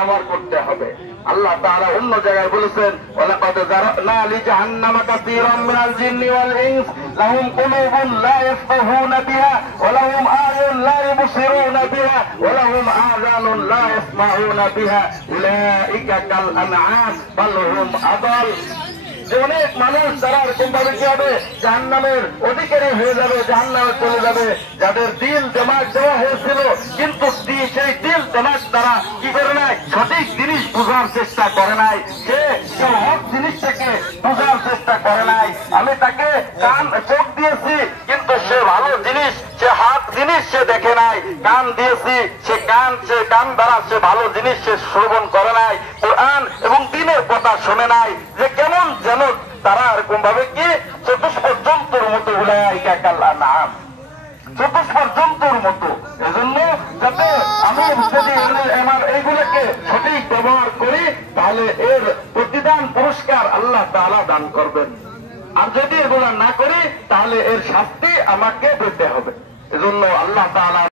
আমার করতে হবে। আল্লাহ তাআলা অন্য জায়গায় বলেছেন, ওয়ালাকাদ যারানা লিজাহান্নামা কাসীরাম মিনাল জিন্নি ওয়াল ইনস লাহুম কুলুবুন লা ইয়াফকাহুনা বিহা ওয়া লাহুম আ'য়ুন লা ইবসিরুনা বিহা ওয়া লাহুম আযানুন লা ইয়াসমাউনা বিহা উলাইকা কাল আনআম বাল হুম আদাল। যে অনেক মানুষ তারা এরকম ভাবে কি হবে, জাহান্নামের অধিকারী হয়ে যাবে, জাহান্নামে চলে যাবে, যাদের দিল দিমাগ দেওয়া হয়েছিল, কিন্তু সেই দিল দিমাগ তারা কি করে নাই, সঠিক জিনিস বোঝার চেষ্টা করে নাই, সে হক জিনিসটাকে বোঝার চেষ্টা করে নাই। আমি তাকে কান চোখ দিয়েছি, কিন্তু সে ভালো জিনিস, সে হক জিনিস সে দেখে নাই। কান দিয়েছি, সে কান দ্বারা সে ভালো জিনিস সে শ্রবণ করে নাই, কোরআন এবং দ্বীনের কথা শোনে নাই। যে কেমন যেন তারা এরকম ভাবে কি চতুষ্প জন্তুর মতো উলাইকা কাল আনআম, চতুষ্প জন্তুর মতো। এজন্য যাতে আমি যদি আমার এইগুলোকে সঠিক ব্যবহার করি, তাহলে এর প্রতিদান পুরস্কার আল্লাহ তাআলা দান করবেন। আর যদি এগুলা না করি, তাহলে এর শাস্তি আমাকে পেতে হবে। এজন্য আল্লাহ তাআলা